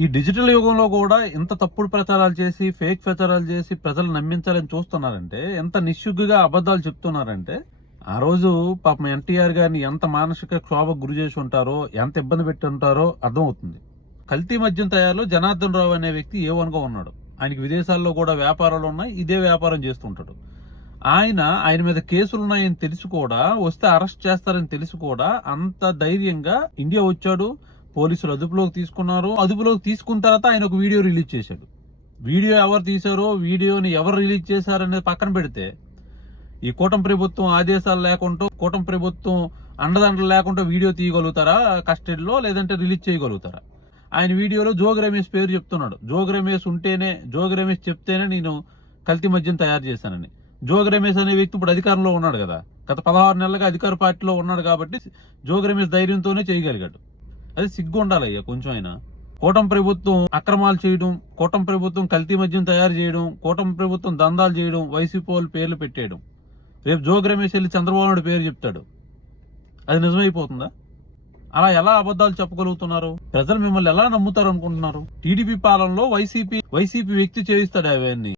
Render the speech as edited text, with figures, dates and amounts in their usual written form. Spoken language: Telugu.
ఈ డిజిటల్ యుగంలో కూడా ఇంత తప్పుడు ప్రచారాలు చేసి ఫేక్ ప్రచారాలు చేసి ప్రజలు నమ్మించాలని చూస్తున్నారంటే, ఎంత నిస్సిగ్గుగా అబద్ధాలు చెప్తున్నారంటే, ఆ రోజు పాపం ఎన్టీఆర్ గారిని ఎంత మానసిక క్షోభకు గురి చేసి ఉంటారో, ఎంత ఇబ్బంది పెట్టి ఉంటారో అర్థమవుతుంది. కల్తీ మద్యం తయారులో జనార్దన్ రావు అనే వ్యక్తి A1గా ఉన్నాడు. ఆయనకి విదేశాల్లో కూడా వ్యాపారాలు ఉన్నాయి, ఇదే వ్యాపారం చేస్తుంటాడు. ఆయన మీద కేసులు ఉన్నాయని తెలిసి కూడా, వస్తే అరెస్ట్ చేస్తారని తెలిసి కూడా అంత ధైర్యంగా ఇండియా వచ్చాడు. పోలీసులు అదుపులోకి తీసుకున్నారు. అదుపులోకి తీసుకున్న తర్వాత ఆయన ఒక వీడియో రిలీజ్ చేశాడు. వీడియో ఎవరు తీశారో, వీడియోని ఎవరు రిలీజ్ చేశారనేది పక్కన పెడితే, ఈ కూటమి ప్రభుత్వం ఆదేశాలు లేకుండా, కూటమి ప్రభుత్వం అండదండలు లేకుండా వీడియో తీయగలుగుతారా కస్టడీలో, లేదంటే రిలీజ్ చేయగలుగుతారా? ఆయన వీడియోలో జోగి రమేష్ పేరు చెప్తున్నాడు. జోగి రమేష్ చెప్తేనే నేను కల్తీ మద్యం తయారు చేశానని. జోగి రమేష్ అనే వ్యక్తి ఇప్పుడు అధికారంలో ఉన్నాడు కదా, గత 16 నెలలుగా అధికార పార్టీలో ఉన్నాడు కాబట్టి జోగి రమేష్ ధైర్యంతోనే చేయగలిగాడు. అది సిగ్గు ఉండాలయ్యా కొంచెం అయినా. కూటమి ప్రభుత్వం అక్రమాలు చేయడం, కూటమి ప్రభుత్వం కల్తీ మద్యం తయారు చేయడం, కూటమి ప్రభుత్వం దందాలు చేయడం, వైసీపీ వాళ్ళు పేర్లు పెట్టేయడం. రేపు జోగి రమేష్ వెళ్ళి చంద్రబాబు నాయుడు పేరు చెప్తాడు, అది నిజమైపోతుందా? అలా ఎలా అబద్ధాలు చెప్పగలుగుతున్నారు? ప్రజలు మిమ్మల్ని ఎలా నమ్ముతారు అనుకుంటున్నారు? టీడీపీ పాలనలో వైసీపీ వ్యక్తి చేయిస్తాడు అవన్నీ.